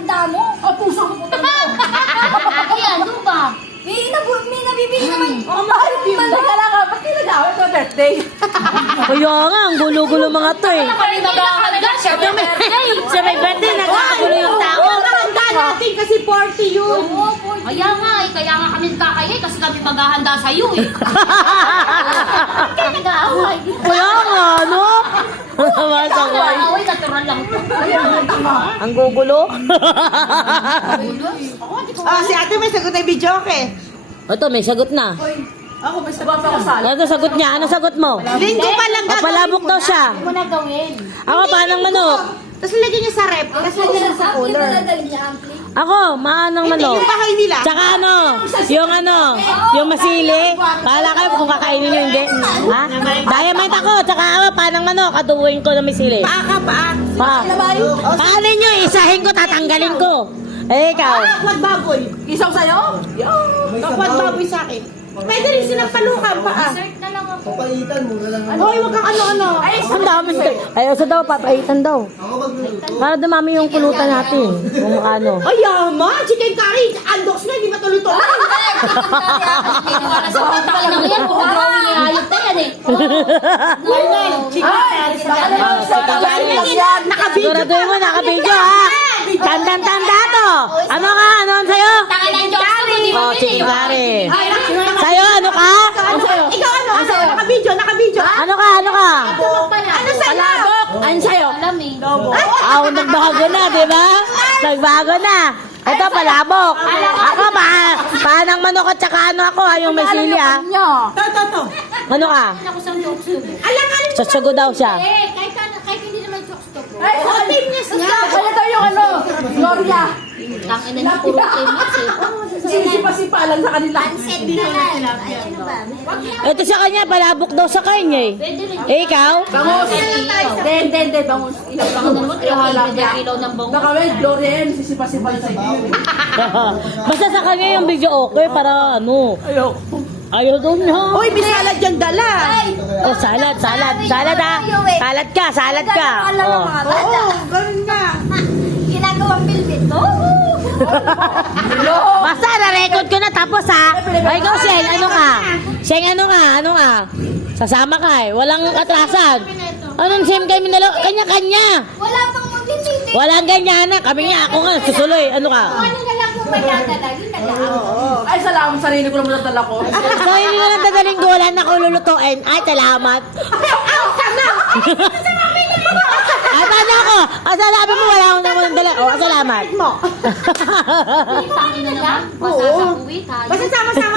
handa mo. Oh, puso mo puto mo. Ay, ano ba? May nabibili naman. Oh, mahal. Teka lang ka. Ba't nilagawin ko birthday? Kaya nga, ang gulo-gulo mga to eh. Kami maghahanda siya. Sa may birthday, nagkakagulo yung tao. Handa natin kasi 40 yun. Kaya nga, kaya nga kami kakayay kasi kami maghahanda sa iyo eh. Kaya nag-aaway. Kaya nga, no? Masakay. Nag-aaway, natural lang to. Ang gugulo. Si ate may sagot na video okay. Ito, may sagot na. Ako may sagot ako sa. Ano sagot niya? Ano sagot mo? Linggo pa lang Papalabok daw siya. Ano mo na gawin? Ako, panang manok. Tapos lagyan niyo sa rep. Tapos lagyan niyo sa cooler. Ako, maanang Hindi manok. yung bahay nila. Tsaka yung masili. Paala kayo kung kakainin nyo, hindi. Ha? Dynamite ako, tsaka ako, panang manok. Adubuin ko na masili. Paa. Pa. Paano nyo, isahin ko, tatanggalin ko. Eh, ikaw. Kapag baboy. Isaw sa'yo? Kapag baboy sa akin. Pwede rin sinampalukan paa. Dessert na lang ako. Papaitan mo na lang. Hoy, wag kang ano-ano. Ay, Ang dami. Ayaw sa daw, papaitan daw. Ako magluluto. Para dumami yung pulutan natin. Kung ano. ay, yaman. Chicken curry. Andox na, hindi matuluto. Wala sa pagkain ng yan. Kung gawin niya ayot na yan eh. Chicken curry. Nakabidyo Siguraduhin mo, nakabidyo ha. Tandang-tanda to. Ano ka? Ano ang sayo? Taka na yung jokes ko, di ba? Oh, chicken curry. Sayo, ano ka? Ikaw ano? Nakabidyo. Ano ka? Ano ka? Ano sa'yo? Ano sa'yo? Alam eh. Aw, nagbago na, di ba? Nagbago na. Ito, palabok. Ako, panang manok at saka ano ako, yung may sili ha. To. Ano ka? Ako sa jokes ko. Alanganin mo. Sasago daw siya. Kahit hindi naman jokes to po. Ay, teamness niya. Ano daw yung ano? Gloria. Tangin na niya, puro teammates eh. Sisipa lang sa kanila. Ito sa kanya, palabok daw sa kanya eh. Pwede rin. Eh, ikaw? Bangus. Hindi, bangus. Baka naman, 300 kilo ng bango. Baka may Gloria yan, sisipa-sipa sa iyo. Basta sa kanya yung video okay para ano. Ayoko. Ayaw daw niya. Uy, may salad dyan dala. Oh, salad ha. Salad ka. Oh. Oo, ganun nga. Ginagawang bilbit mo. Basta na-record ko na tapos ha. Ay, ikaw, Sheng, ano ka? Sheng, ano ka? Sasama ka eh. Walang atrasan. Anong Sheng kayo minalo? Kanya-kanya. Wala pang magbibili. Walang ganyan na. Kami nga, ako nga, susuloy. Ano ka? Ano na lang kung madadala, yun na lang. Ay, salamat. Sarili ko naman natala ko. So, hindi mo lang dadaling gulan na kung lulutuin. Ay, salamat. Ay, paano ako? Sabi mo, wala akong naman dala. Oh, salamat. Mo. Tangin na naman. Basta sa kuwit ha. Basta sama-sama